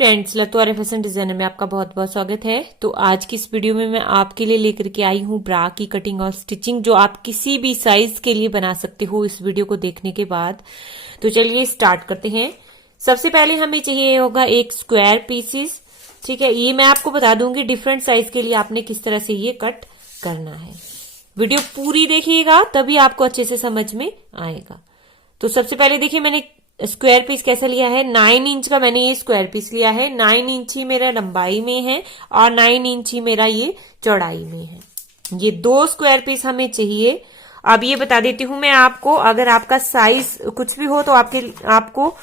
Friends, लतो are fashion designer में आपका बहुत बहुत स्वागत है। तो आज की इस वीडियो में मैं आपके लिए लेकर के आई हूँ ब्रा की कटिंग और स्टिचिंग, जो आप किसी भी साइज के लिए बना सकते हो इस वीडियो को देखने के बाद। तो चलिए स्टार्ट करते हैं। सबसे पहले हमें चाहिए होगा एक स्क्वायर पीसीस। ठीक है, ये मैं आपको बता दूंगी डिफरेंट साइज के लिए आपने किस तरह से ये कट करना है। वीडियो पूरी देखिएगा तभी आपको अच्छे से समझ में आएगा। तो सबसे पहले देखिए मैंने स्क्वायर पीस कैसा लिया है। 9 इंच का मैंने ये स्क्वायर पीस लिया है। 9 इंच ही मेरा लंबाई में है और 9 इंच ही मेरा ये चौड़ाई में है। ये 2 स्क्वायर पीस हमें चाहिए। अब ये बता देती हूं मैं आपको, अगर आपका साइज कुछ भी हो तो आपको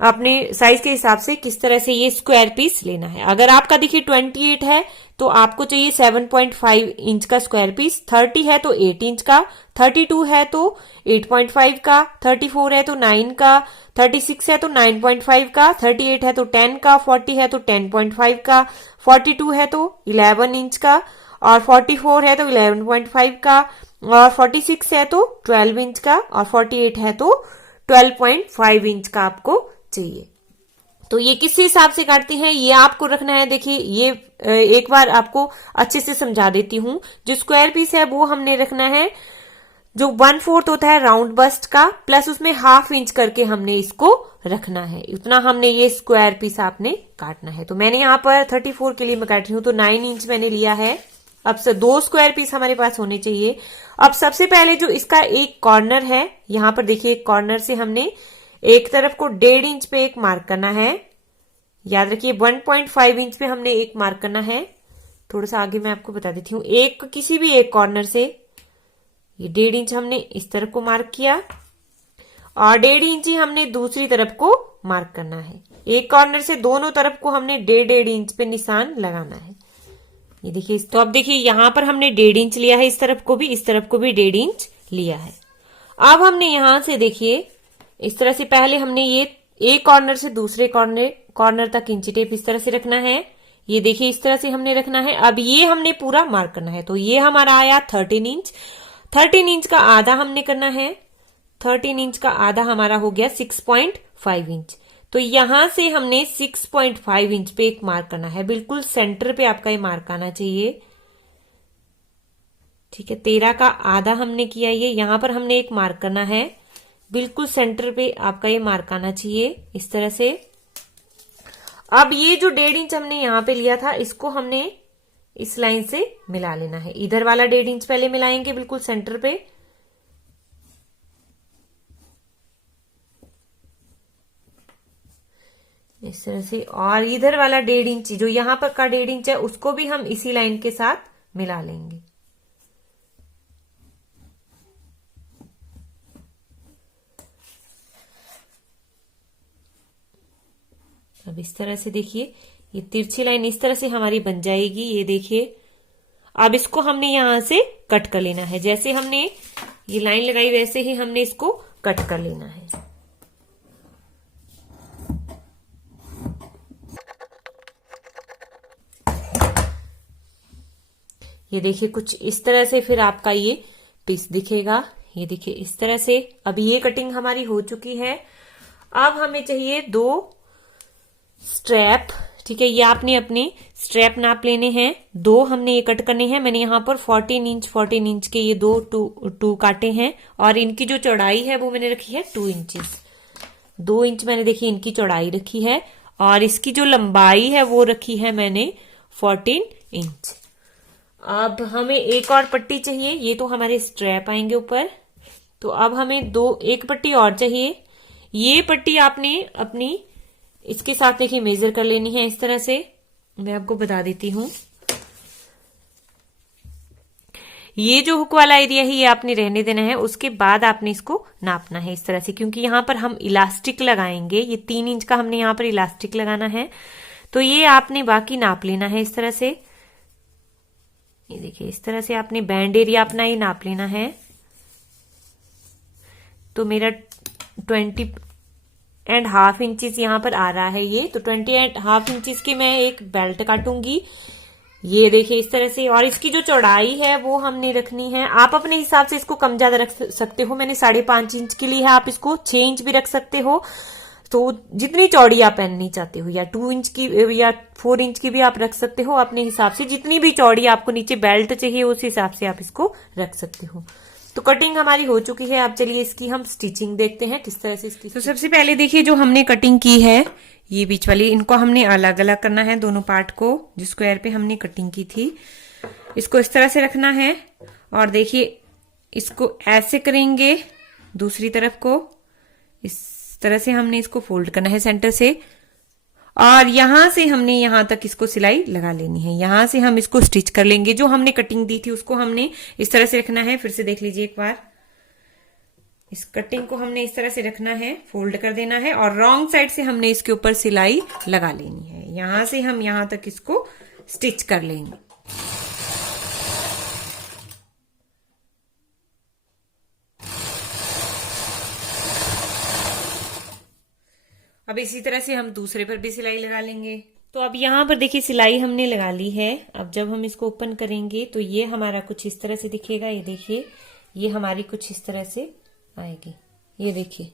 अपने साइज के हिसाब से किस तरह से ये स्क्वायर पीस लेना है। अगर आपका देखिए 28 है तो आपको चाहिए 7.5 इंच का स्क्वायर पीस। 30 है तो 8 इंच का, 32 है तो 8.5 का, 34 है तो 9 का, 36 है तो 9.5 का, 38 है तो 10 का, 40 है तो 10.5 का, 42 है तो 11 इंच का, और 44 है तो 11.5 का, और 46 है तो 12 इंच का, और 48 है तो 12.5 इंच का आपको चाहिए। तो ये किस हिसाब से काटते हैं ये आपको रखना है। देखिए ये एक बार आपको अच्छे से समझा देती हूं। जो स्क्वायर पीस है वो हमने रखना है जो 1/4 होता है राउंड बस्ट का, प्लस उसमें ½ इंच करके हमने इसको रखना है। इतना हमने ये स्क्वायर पीस आपने काटना है। तो मैंने यहाँ पर 34 के लिए मैं काट रही हूँ, तो 9 इंच मैंने लिया है। अब से 2 स्क्वायर पीस हमारे पास होने चाहिए। अब सबसे पहले जो इसका एक कॉर्नर है, यहाँ पर देखिए एक कॉर्नर से हमने एक तरफ को 1.5 इंच पे एक मार्क करना है। याद रखिए 1.5 इंच पे हमने एक मार्क करना है। थोड़ा सा आगे मैं आपको बता देती हूँ। एक किसी भी एक कॉर्नर से ये 1.5 इंच हमने इस तरफ को मार्क किया और 1.5 इंच ही हमने दूसरी तरफ को मार्क करना है। एक कॉर्नर से दोनों तरफ को हमने 1.5 इंच पे निशान लगाना है। ये देखिए, तो अब देखिए यहां पर हमने 1.5 इंच लिया है, इस तरफ को भी 1.5 इंच लिया है। अब हमने यहां से देखिए इस तरह से पहले हमने ये एक कॉर्नर से दूसरे कॉर्नर तक इंची टेप इस तरह से रखना है। ये देखिए इस तरह से हमने रखना है। अब ये हमने पूरा मार्क करना है। तो ये हमारा आया 13 इंच। 13 इंच का आधा हमने करना है। 13 इंच का आधा हमारा हो गया 6.5 इंच। तो यहां से हमने 6.5 इंच पे एक मार्क करना है। बिल्कुल सेंटर पे आपका ये मार्क आना चाहिए। ठीक है, 13 का आधा हमने किया। ये यहां पर हमने एक मार्क करना है। बिल्कुल सेंटर पे आपका ये मार्क आना चाहिए इस तरह से। अब ये जो 1.5 इंच हमने यहां पे लिया था, इसको हमने इस लाइन से मिला लेना है। इधर वाला 1.5 इंच पहले मिलाएंगे बिल्कुल सेंटर पे। इस तरह से, और इधर वाला 1.5 इंच जो यहां पर का 1.5 इंच है उसको भी हम इसी लाइन के साथ मिला लेंगे। अब इस तरह से देखिए ये तिरछी लाइन इस तरह से हमारी बन जाएगी। ये देखिए, अब इसको हमने यहां से कट कर लेना है। जैसे हमने ये लाइन लगाई वैसे ही हमने इसको कट कर लेना है। ये देखिए कुछ इस तरह से फिर आपका ये पीस दिखेगा। ये देखिए इस तरह से। अब ये कटिंग हमारी हो चुकी है। अब हमें चाहिए 2 स्ट्रैप। ठीक है, ये आपने अपने स्ट्रैप नाप लेने हैं। 2 हमने ये कट करने हैं। मैंने यहाँ पर 14 इंच के ये 2 काटे हैं, और इनकी जो चौड़ाई है वो मैंने रखी है 2 इंचेस। 2 इंच मैंने देखिए इनकी चौड़ाई रखी है, और इसकी जो लंबाई है वो रखी है मैंने 14 इंच। अब हमें एक और पट्टी चाहिए। ये तो हमारे स्ट्रैप आएंगे ऊपर। तो अब हमें एक पट्टी और चाहिए। ये पट्टी आपने अपनी इसके साथ देखिए मेजर कर लेनी है इस तरह से। मैं आपको बता देती हूं। ये जो हुक वाला एरिया है ये आपने रहने देना है। उसके बाद आपने इसको नापना है इस तरह से, क्योंकि यहां पर हम इलास्टिक लगाएंगे। ये 3 इंच का हमने यहां पर इलास्टिक लगाना है। तो ये आपने बाकी नाप लेना है इस तरह से। ये देखिए इस तरह से आपने बैंड एरिया अपना ही नाप लेना है। तो मेरा 20.5 इंचेस यहाँ पर आ रहा है ये। तो 20.5 इंचेस की मैं एक बेल्ट काटूंगी। ये देखिए इस तरह से। और इसकी जो चौड़ाई है वो हमने रखनी है। आप अपने हिसाब से इसको कम ज्यादा रख सकते हो। मैंने 5.5 इंच की ली है, आप इसको 6 इंच भी रख सकते हो। तो जितनी चौड़ी आप पहननी चाहते हो, या 2 इंच की या 4 इंच की भी आप रख सकते हो अपने हिसाब से। जितनी भी चौड़ी आपको नीचे बेल्ट चाहिए उस हिसाब से आप इसको रख सकते हो। तो कटिंग हमारी हो चुकी है। अब चलिए इसकी हम स्टिचिंग देखते हैं किस तरह से इसकी। तो सबसे पहले देखिए जो हमने कटिंग की है, ये बीच वाली, इनको हमने अलग अलग करना है, दोनों पार्ट को। जो स्क्वायर पे हमने कटिंग की थी इसको इस तरह से रखना है। और देखिए इसको ऐसे करेंगे, दूसरी तरफ को इस तरह से हमने इसको फोल्ड करना है सेंटर से, और यहां से हमने यहां तक इसको सिलाई लगा लेनी है। यहां से हम इसको स्टिच कर लेंगे। जो हमने कटिंग दी थी उसको हमने इस तरह से रखना है। फिर से देख लीजिए एक बार, इस कटिंग को हमने इस तरह से रखना है, फोल्ड कर देना है, और रॉन्ग साइड से हमने इसके ऊपर सिलाई लगा लेनी है। यहां से हम यहां तक इसको स्टिच कर लेंगे। अब इसी तरह से हम दूसरे पर भी सिलाई लगा लेंगे। तो अब यहाँ पर देखिए सिलाई हमने लगा ली है। अब जब हम इसको ओपन करेंगे तो ये हमारा कुछ इस तरह से दिखेगा। ये देखिए, ये हमारी कुछ इस तरह से आएगी। ये देखिए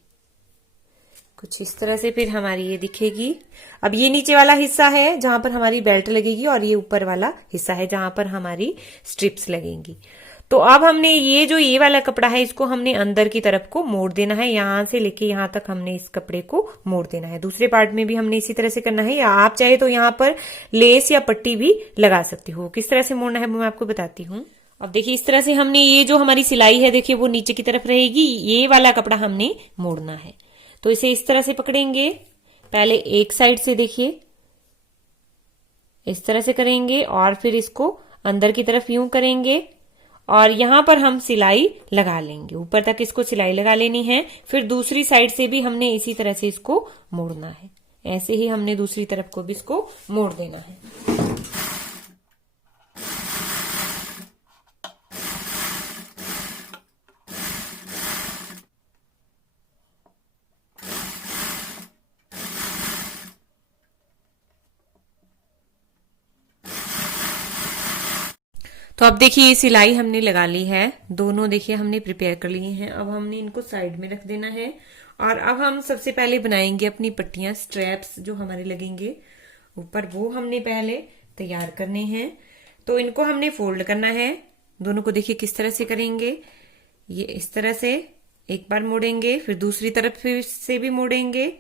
कुछ इस तरह से फिर हमारी ये दिखेगी। अब ये नीचे वाला हिस्सा है जहां पर हमारी बेल्ट लगेगी, और ये ऊपर वाला हिस्सा है जहां पर हमारी स्ट्रिप्स लगेंगी। तो अब हमने ये वाला कपड़ा है इसको हमने अंदर की तरफ को मोड़ देना है। यहां से लेके यहां तक हमने इस कपड़े को मोड़ देना है। दूसरे पार्ट में भी हमने इसी तरह से करना है, या आप चाहे तो यहाँ पर लेस या पट्टी भी लगा सकते हो। किस तरह से मोड़ना है वो मैं आपको बताती हूँ। अब देखिए इस तरह से हमने ये जो हमारी सिलाई है देखिए वो नीचे की तरफ रहेगी। ये वाला कपड़ा हमने मोड़ना है। तो इसे इस तरह से पकड़ेंगे, पहले एक साइड से देखिए इस तरह से करेंगे, और फिर इसको अंदर की तरफ यूं करेंगे, और यहां पर हम सिलाई लगा लेंगे। ऊपर तक इसको सिलाई लगा लेनी है। फिर दूसरी साइड से भी हमने इसी तरह से इसको मोड़ना है। ऐसे ही हमने दूसरी तरफ को भी इसको मोड़ देना है। तो अब देखिए ये सिलाई हमने लगा ली है, दोनों देखिए हमने प्रिपेयर कर लिए हैं। अब हमने इनको साइड में रख देना है, और अब हम सबसे पहले बनाएंगे अपनी पट्टियां, स्ट्रैप्स जो हमारे लगेंगे ऊपर, वो हमने पहले तैयार करने हैं। तो इनको हमने फोल्ड करना है। दोनों को देखिए किस तरह से करेंगे, ये इस तरह से एक बार मोड़ेंगे, फिर दूसरी तरफ से भी मोड़ेंगे,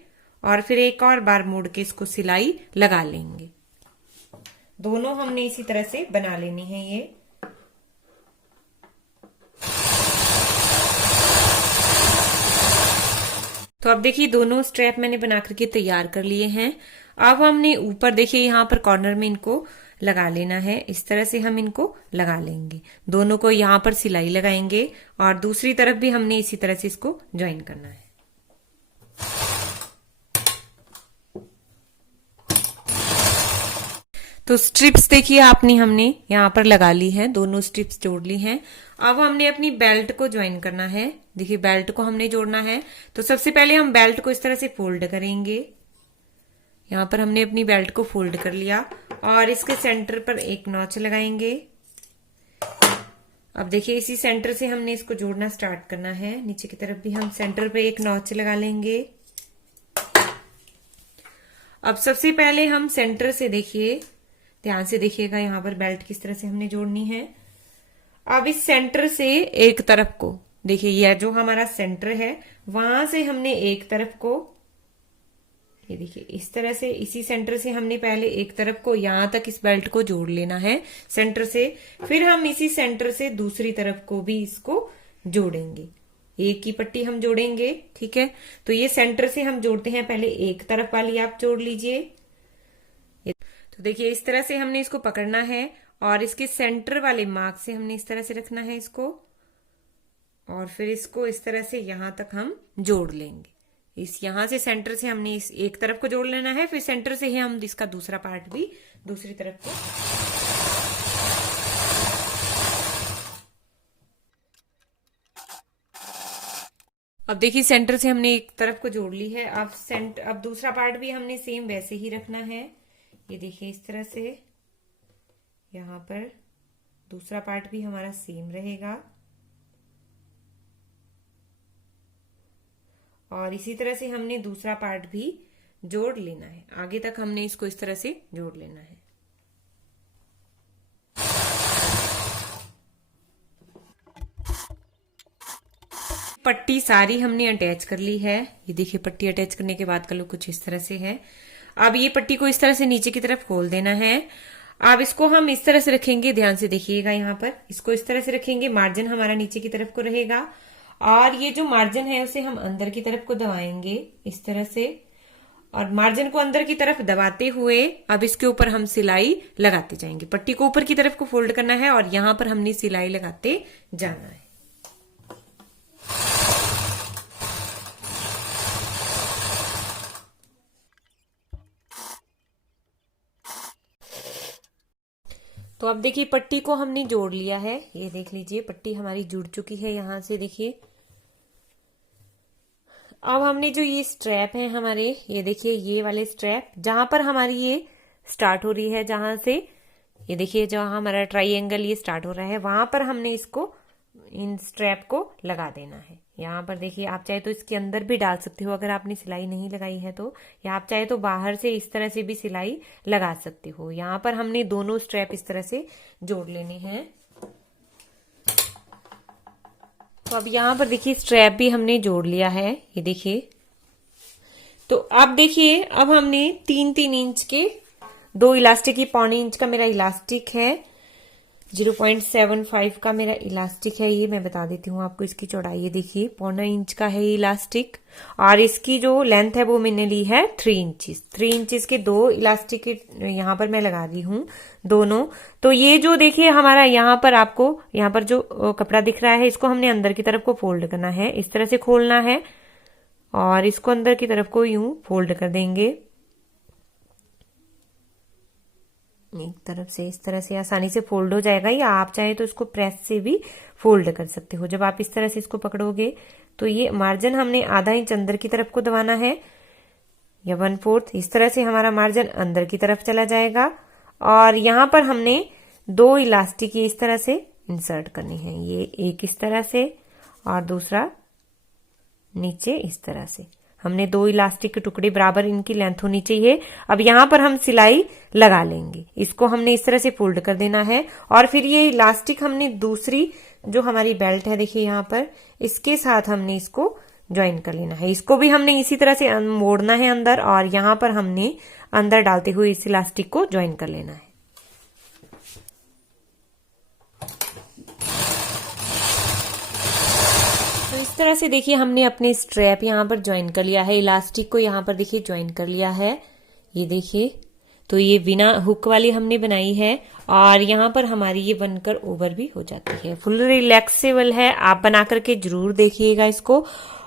और फिर एक और बार मोड़ के इसको सिलाई लगा लेंगे। दोनों हमने इसी तरह से बना लेनी है ये। तो अब देखिए दोनों स्ट्रैप मैंने बना करके तैयार कर लिए हैं। अब हमने ऊपर देखिए यहाँ पर कॉर्नर में इनको लगा लेना है। इस तरह से हम इनको लगा लेंगे। दोनों को यहाँ पर सिलाई लगाएंगे, और दूसरी तरफ भी हमने इसी तरह से इसको ज्वाइन करना है। तो स्ट्रिप्स देखिए आपने हमने यहाँ पर लगा ली है, दोनों स्ट्रिप्स जोड़ ली हैं। अब हमने अपनी बेल्ट को ज्वाइन करना है। देखिए बेल्ट को हमने जोड़ना है। तो सबसे पहले हम बेल्ट को इस तरह से फोल्ड करेंगे। यहाँ पर हमने अपनी बेल्ट को फोल्ड कर लिया, और इसके सेंटर पर एक नॉच लगाएंगे। अब देखिए इसी सेंटर से हमने इसको जोड़ना स्टार्ट करना है। नीचे की तरफ भी हम सेंटर पे एक नॉच लगा लेंगे। अब सबसे पहले हम सेंटर से देखिए, ध्यान से देखिएगा यहाँ पर बेल्ट किस तरह से हमने जोड़नी है। अब इस सेंटर से एक तरफ को देखिए, यह जो हमारा सेंटर है वहां से हमने एक तरफ को, ये देखिए इस तरह से, इसी सेंटर से हमने पहले एक तरफ को यहां तक इस बेल्ट को जोड़ लेना है सेंटर से। फिर हम इसी सेंटर से दूसरी तरफ को भी इसको जोड़ेंगे। एक ही पट्टी हम जोड़ेंगे, ठीक है। तो ये सेंटर से हम जोड़ते हैं, पहले एक तरफ वाली आप जोड़ लीजिए। तो देखिए इस तरह से हमने इसको पकड़ना है, और इसके सेंटर वाले मार्क से हमने इस तरह से रखना है इसको, और फिर इसको इस तरह से यहां तक हम जोड़ लेंगे। इस यहां से सेंटर से हमने इस एक तरफ को जोड़ लेना है, फिर सेंटर से ही हम इसका दूसरा पार्ट भी दूसरी तरफ को। अब देखिए सेंटर से हमने एक तरफ को जोड़ ली है। अब दूसरा पार्ट भी हमने सेम वैसे ही रखना है। ये देखिए इस तरह से यहाँ पर दूसरा पार्ट भी हमारा सेम रहेगा। और इसी तरह से हमने दूसरा पार्ट भी जोड़ लेना है। आगे तक हमने इसको इस तरह से जोड़ लेना है। पट्टी सारी हमने अटैच कर ली है। ये देखिए पट्टी अटैच करने के बाद का लुक कुछ इस तरह से है। अब ये पट्टी को इस तरह से नीचे की तरफ खोल देना है। अब इसको हम इस तरह से रखेंगे, ध्यान से देखिएगा, यहाँ पर इसको इस तरह से रखेंगे, मार्जिन हमारा नीचे की तरफ को रहेगा और ये जो मार्जिन है उसे हम अंदर की तरफ को दबाएंगे इस तरह से, और मार्जिन को अंदर की तरफ दबाते हुए अब इसके ऊपर हम सिलाई लगाते जाएंगे। पट्टी को ऊपर की तरफ को फोल्ड करना है और यहां पर हमने सिलाई लगाते जाना है। तो अब देखिए पट्टी को हमने जोड़ लिया है। ये देख लीजिए पट्टी हमारी जुड़ चुकी है यहां से, देखिए। अब हमने जो ये स्ट्रैप है हमारे, ये देखिए ये वाले स्ट्रैप जहां पर हमारी ये स्टार्ट हो रही है, जहां से ये देखिए जहां हमारा ट्राइंगल ये स्टार्ट हो रहा है, वहां पर हमने इसको इन स्ट्रैप को लगा देना है। यहाँ पर देखिए आप चाहे तो इसके अंदर भी डाल सकते हो अगर आपने सिलाई नहीं लगाई है तो, या आप चाहे तो बाहर से इस तरह से भी सिलाई लगा सकते हो। यहाँ पर हमने दोनों स्ट्रैप इस तरह से जोड़ लेने हैं। तो अब यहाँ पर देखिए स्ट्रैप भी हमने जोड़ लिया है, ये देखिए। तो अब देखिए अब हमने 3-3 इंच के 2 इलास्टिक, ये 1.25 इंच का मेरा इलास्टिक है, 0.75 का मेरा इलास्टिक है। ये मैं बता देती हूँ आपको, इसकी चौड़ाई ये देखिए 1.25 इंच का है ये इलास्टिक, और इसकी जो लेंथ है वो मैंने ली है 3 इंचेस। 3 इंचेस के 2 इलास्टिक यहाँ पर मैं लगा रही हूँ दोनों। तो ये जो देखिए हमारा यहाँ पर आपको यहाँ पर जो कपड़ा दिख रहा है, इसको हमने अंदर की तरफ को फोल्ड करना है, इस तरह से खोलना है और इसको अंदर की तरफ को यूं फोल्ड कर देंगे एक तरफ से, इस तरह से आसानी से फोल्ड हो जाएगा, या आप चाहे तो इसको प्रेस से भी फोल्ड कर सकते हो। जब आप इस तरह से इसको पकड़ोगे तो ये मार्जिन हमने आधा इंच अंदर की तरफ को दबाना है, या 1/4, इस तरह से हमारा मार्जिन अंदर की तरफ चला जाएगा। और यहाँ पर हमने 2 इलास्टिक इस तरह से इंसर्ट करनी है, ये एक इस तरह से और दूसरा नीचे इस तरह से। हमने 2 इलास्टिक के टुकड़े बराबर इनकी लेंथ होनी चाहिए। अब यहाँ पर हम सिलाई लगा लेंगे, इसको हमने इस तरह से फोल्ड कर देना है और फिर ये इलास्टिक हमने दूसरी जो हमारी बेल्ट है देखिए यहाँ पर, इसके साथ हमने इसको ज्वाइन कर लेना है। इसको भी हमने इसी तरह से मोड़ना है अंदर, और यहाँ पर हमने अंदर डालते हुए इस इलास्टिक को ज्वाइन कर लेना है। तो इस तरह से देखिए हमने अपने स्ट्रैप यहाँ पर ज्वाइन कर लिया है, इलास्टिक को यहाँ पर देखिए ज्वाइन कर लिया है, ये देखिए। तो ये बिना हुक वाली हमने बनाई है और यहाँ पर हमारी ये बनकर ओवर भी हो जाती है। फुल रिलैक्सेबल है, आप बना करके जरूर देखिएगा इसको।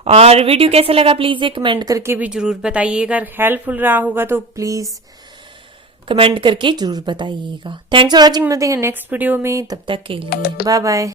और वीडियो कैसा लगा प्लीज ये कमेंट करके भी जरूर बताइएगा। अगर हेल्पफुल रहा होगा तो प्लीज कमेंट करके जरूर बताइएगा। थैंक्स फॉर वॉचिंग, मिलते हैं नेक्स्ट वीडियो में, तब तक के लिए बाय बाय।